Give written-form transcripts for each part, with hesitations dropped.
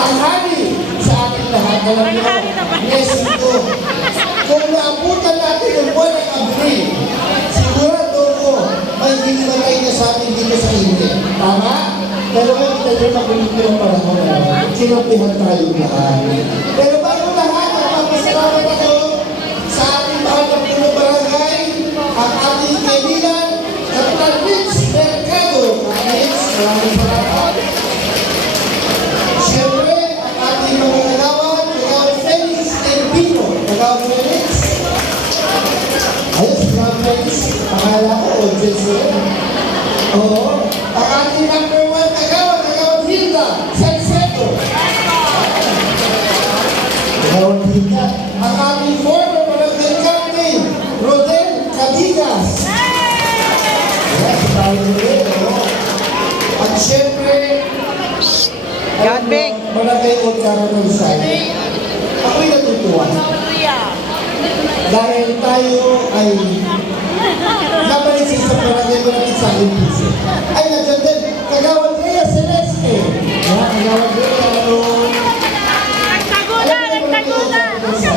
tanghali sa ating lahat. Alam niyo, blessing ko. Kung naabutan natin yung buwan ng Abril, sigurado ko may hinimatay na sa atin dito sa inyo. Tama? Pero kung kita nyo magulit yung panahon, sinabihan tayo lahat. Pero bago lahat, nagpapasalamat ako sa ating mahal na puno barangay, ang ating kaibigan, Kapitan Rich Mercado. Maraming salamat. Siyempre, ang ating mga kagawan, Kagawan Felix and Pino. Kagawan Felix. Ayos, Kagawan Felix. Pakala ko, audience ko yun. Oo. Ang ating number 1 kagawan, Kagawan Hilda Salcedo. Kagawan Hilda. Ang ating former barangay captain, Rodel Cadigas. Yes, tayo ulit. At siyempre, Godbig. Barangay Otcaro ng Side. Ako'y natutuwa. Dahil tayo ay nabalik sa isang barangay ko natin sa Alimpiso. Ay, nandiyan din, Kagawan Rhea Celeste. Kagawan Rhea, ano? Nagtagula! Kasi!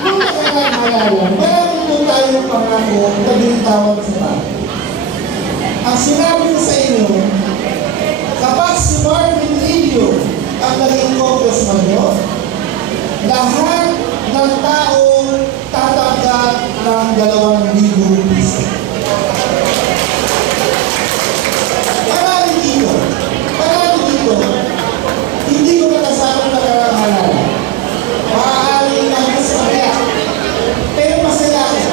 Kung nakakaalala, marami po tayong pangako na binitawan sa tao. Ang sinabi ko sa inyo, kapag si Marvin Lilio ang naging congressman nyo, lahat ng tao tatanggap ng 2,000 piso. Marami dito, hindi ko nakasama nakakahalala. Maaaring namin sa kaya. Pero masaya ako.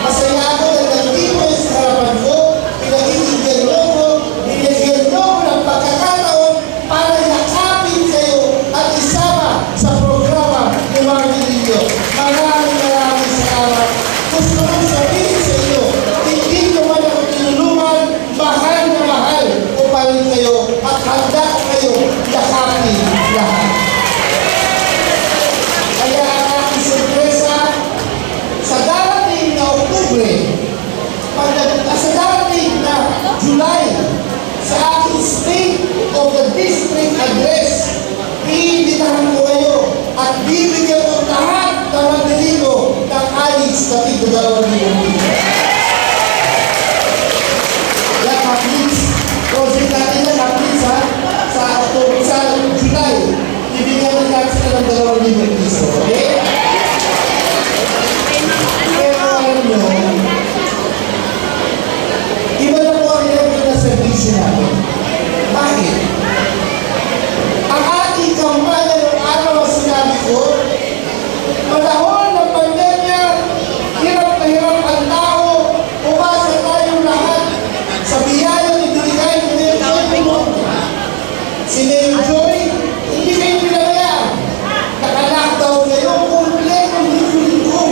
Masaya ako dahil nandito kayo sa harapan ko, pinag-iigyan nyo ko, binigyan nyo ko ng pagkakataon para yakapin kayo at isama sa programa ni Marvin Lilio. Maraming salamat. Gusto kong sabihin sa inyo, hindi nyo man ako tinulungan, mahal na mahal ko pa rin kayo at handa ko kayo yakapin lahat. Kaya ang aking sorpresa, sa darating na Oktubre, sa darating na July, sa aking State of the District Address, iimbitahan ko kayo at bibigyan ko lahat ng Mandirino ng alis na tigdadalawan niyo. Yan, please. Project natin yan, please, ha? Sa October, sa July, bibigyan ko lahat sila ng 2,000 piso. Okay? Pero alam nyo, iba na po ang level na servisyo natin. Bakit? Ang ating kampanya ng araw na sinabi ko, panahon ng pandemya, hirap na hirap ang tao, umasa tayong lahat sa biyaya ni Dirigay ni Mayor Joy Pumonte. Si Mayor Joy, hindi kayo pinabayaan. Naka-lockdown kayo, kumpletong linggo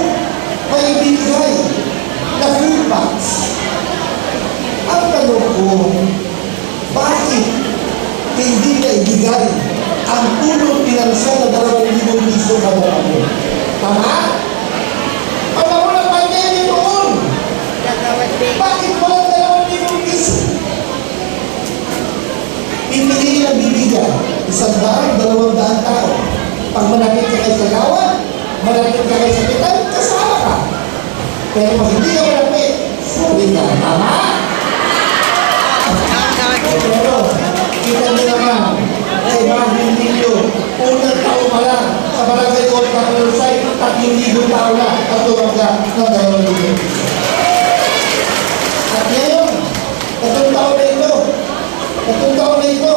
may ibigay na food box. Ang tanong ko, bakit hindi na ibigay ang tulong pinansyal na 2,000 piso kada taon? Tama? Panahon ng pandemya noon, bakit walang 2,000 piso? Pipiliin ang bibigyan, 100, 200 tao. Pag malapit ka kay Kagawan, malapit ka kay Kapitan, kasama ka. Pero kung hindi ka malapit, sorry ka. Tama? Pero, kita nyo naman, kay Marvin Lilio, unang taon pa lang, sa Barangay Otcaro ng Side, 3,000 tao na ang tumanggap ng 2,000 piso. At ngayon, itong taon na ito,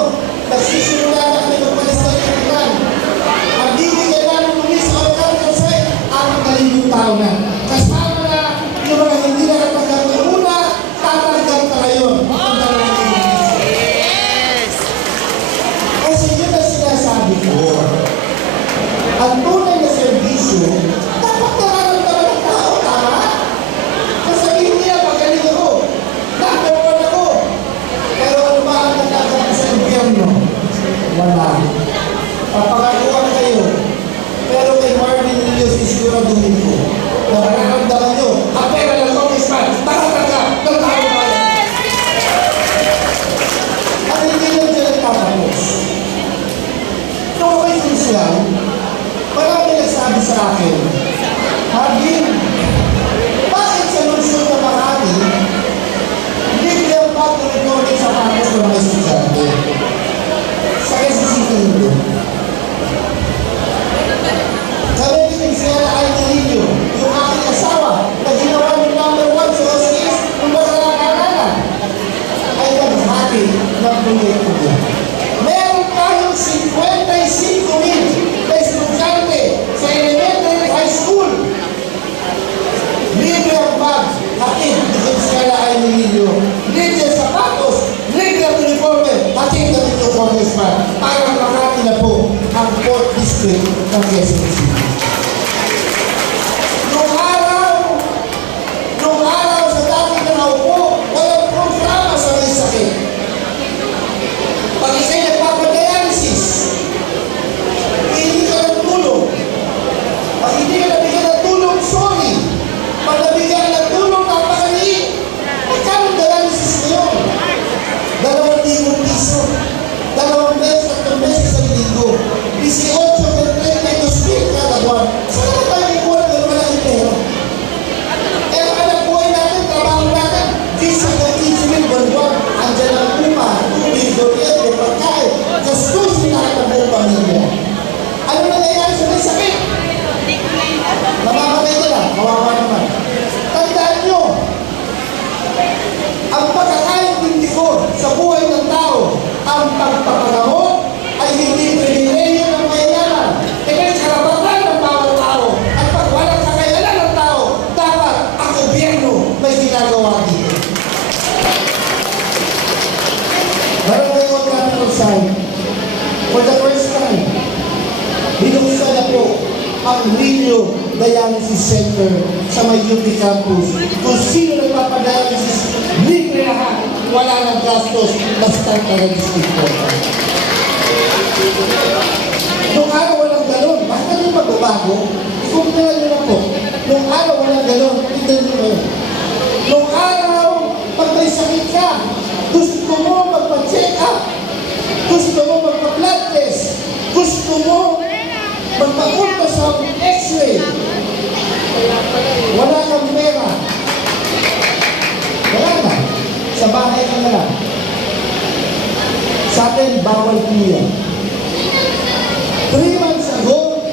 nagsisimula na kami magpalis ng kapitan. Ang bibigyan namin muli sa Otcaro ng Side, ang 1,000 tao na. Kasama na yung mga hindi nakatanggap na una, tatanggap na ngayon. Ang 2,000 piso. Kasi yun ang sinasabi ko. Ang tunay na servisyo, dapat nararamdaman ng tao, tama? Kasabihin niya, magaling ako. Number 1 ako. Pero ano ba ang natatanggap sa impyerno? Wala. Papakakuha kayo. Pero kay Marvin Lilio, sisiguraduhin ko. Nararamdaman nyo, ang pera ng congressman, nakatanggap ng tao bayan. At hindi lang siya nagtatapos. kaibigan, marami nagsabi sa akin, Hagin, bakit sa lungsod na Makati, libre ang pag-recording sa campus ng mga estudyante? Sa Quezon City hindi. Kami din sila ay ninyo, yung aking asawa, na ginawa ng number 1 sa OCS, nung magkakalanan, ay naghati ng proyekto niya. Meron tayong 55,000 na estudyante sa elementary high school. Libre ang bag, hatid ng sila ay ninyo. Libre ang sapatos, libre ang uniforme, hatid ng inyong congressman para makati na po ang 4th district ng Quezon City. Nung araw sa dating na naupo, walang programa sa may sakit. Pag ika'y nagpapadialysis, hindi ka ng tulong. Pag hindi ka nabigyan ng tulong, sorry. Pag nabigyan ng tulong, napakaliit. Magkano dialysis ngayon? 2,000 piso. 2 beses at 3 beses sa linggo. 18 at 32 speed kada buwan. Saan na tayo ikuha ng malaking pera? Eh, ang anak buhay natin, trabaho natin, visa ng Israel, buwan-buwan, andyan ang upa, tubig, kuryente, pagkain, gastusin lahat ng buong pamilya. Ano nangyayari sa may sakit? Namamatay nila, kawawa naman. Tandaan nyo, ang pagkakaintindi ko sa buhay ng tao, ang pagpapagamot ay hindi pribilehiyo ng mayayaman. Ito'y karapatan ng bawat tao. At pag walang kakayanan ng tao, dapat ang gobyerno may ginagawa dito. Barangay Hall Capital Site, for the first time, binuksan na po ang Rio Dialysis Center sa may UP Campus. Kung sino nagpapadialysis, libre lahat. Wala nang gastos, basta taga-distrito. Nung araw walang galon, bakit yung magbabago? Ikumpira nyo na po. Nung araw walang galon, tignan nyo ngayon. Nung araw, pag may sakit ka, gusto mo magpa-check up, gusto mo magpa-blood test, gusto mo magpa-ultrasound x-ray. Wala kang pera. Wala na. Sa bahay ka na lang. Sa atin, bawal po yan. 3 months ago,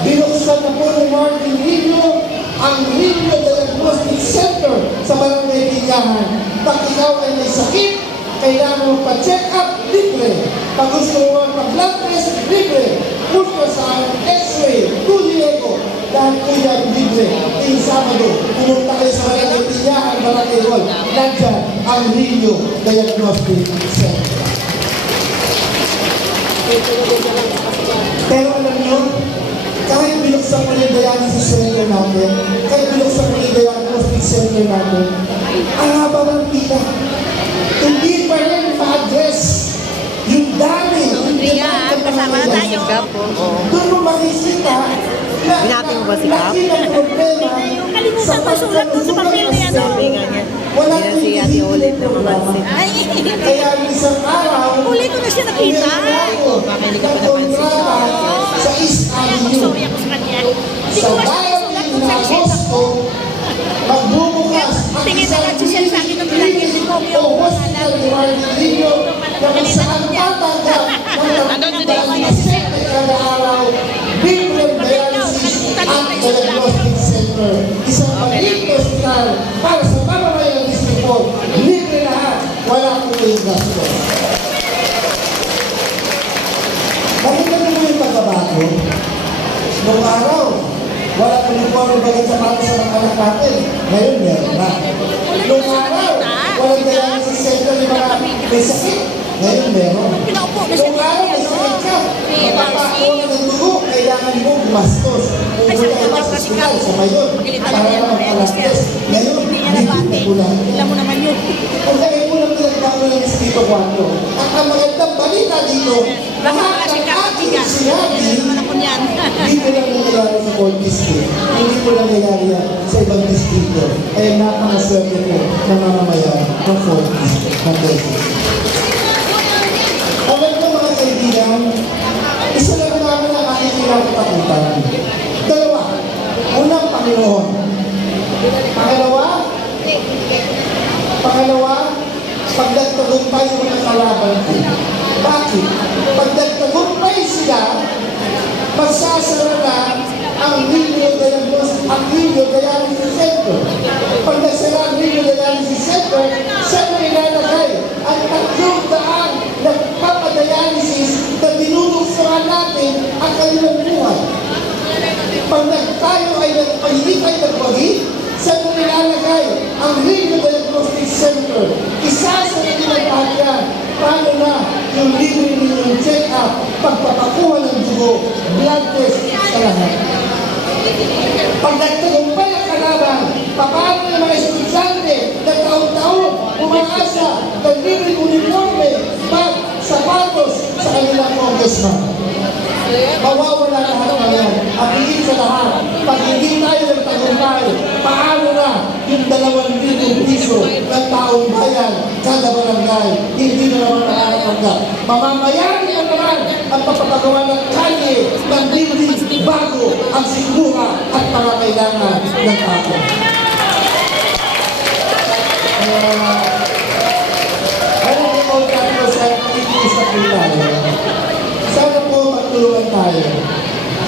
binuksan na po ni Martin Rillo ang Rillo Diagnostic Center sa Barangay Pinyahan. Pag ikaw ay may sakit, kailangan mo pa-check up, libre. Pag gusto mo pa-blood test, libre. Ultrasound, x-ray, Diego, dahil po yan libre. Yung Sabado, pumunta kayo sa Barangay Pinyahan, Barangay Hall. Nandyan ang Rillo Diagnostic Center. Pero alam nyo, kahit binuksan mo yung dialysis center natin, kahit binuksan mo yung diagnostic center natin, ang haba ng pila. Hindi pa rin ma-address yung dami. Andrea, kasama na tayo. Doon mo makikita na Hinati mo ba si Cap? laki ng problema Kalimutan ko sulat doon sa papel na yan. Sabi nga niya, wala yan si Ate Olive na mapansin. Ay, Kaya isang araw, huli ko na siya nakita. Bakit ka pa napansin? sa East Avenue. Sorry ako sa kanya. Hindi Sa ko ba siya bayan sulat ng doon sa reseta Agosto, ko? magbubukas ang Tingin na isang lang siya sa akin ng pinagin ko. o hospital ni Martin Rillo na kung saan tatanggap ng 37 kada araw, libre dialysis at diagnostic center. Isang maliit na hospital para sa mamamayan ng distrito. Libre lahat, wala po yung gasto. Nakita niyo mo yung pagbabago? Noong araw, wala po yung power bagay sa para sa mga anak natin. Ngayon, meron na. Noong araw, walang dialysis center ng mga may sakit. Ngayon, meron. Pinaupo na siya Noong araw, may sakit ka. Magpapakuha ng dugo, kailangan mo gumastos. Kung wala ka sa hospital, sa mayon, para na magpalastes. Ngayon, Hindi niya hindi nabati. na po lang. Alam mo naman yun. Kung kaya mo lang pinagbago ng Espiritu Santo. At ang magandang balita dito, lahat Kasi ng ating kapigan. sinabi, Alam naman ako niyan. hindi ko lang nangyayari sa 4th district. Hindi ko lang nangyayari yan sa ibang distrito. Kaya napakaswerte ko na mamamayan ng 4th district ng Quezon. Alam ko mga kaibigan, isa lang naman ang aking katakutan. Dalawa, unang Panginoon. Pangalawa, pagdagtagumpay sa mga kalaban ko. Bakit? Pagdagtagumpay sila, magsasara na ang Nino Dialysis Center. Pag nagsara ang Nino Dialysis Center, siya na ilalagay ang 300 na papadialysis na dinuluksuhan natin ang kanilang buhay. Pag hindi tayo nagwagi, siya na ilalagay ang Nino Diagnostic Center. Isa sa kanilang bahagyan, paano na yung libre ninyong check-up, pagpapakuha ng dugo, blood test sa lahat. Pag nagtagumpay ang kalaban, paano yung mga estudyante na taon-taon umaasa ng libre uniforme, bag, sapatos sa kanilang congressman. Mawawala lahat na yan. At higit sa lahat, pag hindi tayo nagtagumpay, paano na yung 2,000 piso ng taong bayan kada barangay, hindi na naman nakakatanggap. Mamamayari na naman ang papapagawa ng kalye ng building bago ang sigura at mga kailangan ng tao. Ano po tayo sa pag-iisip po tayo? Sana po magtulungan tayo.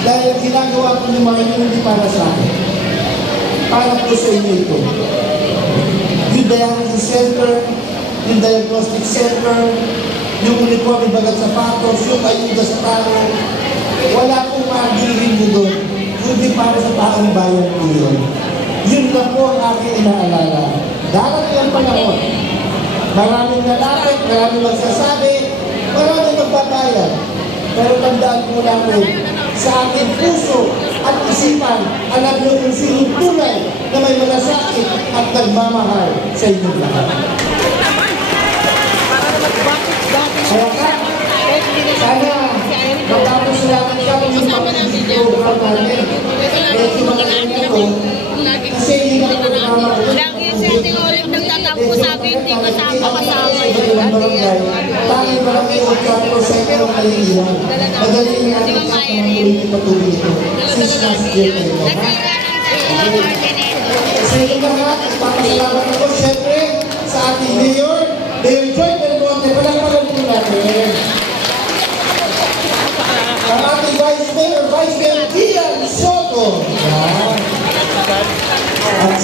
Dahil ang ginagawa ko ng mga ito hindi para sa akin. Para po sa inyo ito. Yung dialysis center, yung diagnostic center, yung uniforme bagat sapatos, yung ayuda sa tao, wala pong magirin nyo doon. Kundi para sa taong bayan po yun. Yun na po ang aking inaalala. Darating ang panahon. Maraming lalapit, maraming magsasabi, maraming magbabayad. Pero tandaan po namin, sa ating puso at isipan, alam nyo kung sino tunay na may malasakit at nagmamahal sa inyong lahat. Kaya ka, sana matapos natin kami yung pag-program namin. Medyo magaling ito, kasi hindi na programa ko. Lagi si Ate Olive nagtatampo sabi, hindi kasama. Bakit barangay o teatro sa inyong kaliiwan? Magaling nga ang pagkakamulit ipatuloy ito. Since last year kayo. Sa inyong lahat, papasalamat ako siyempre sa ating Mayor Joy Del Monte. Palagpagan po natin. Ang ating Vice Mayor Ian Soto. At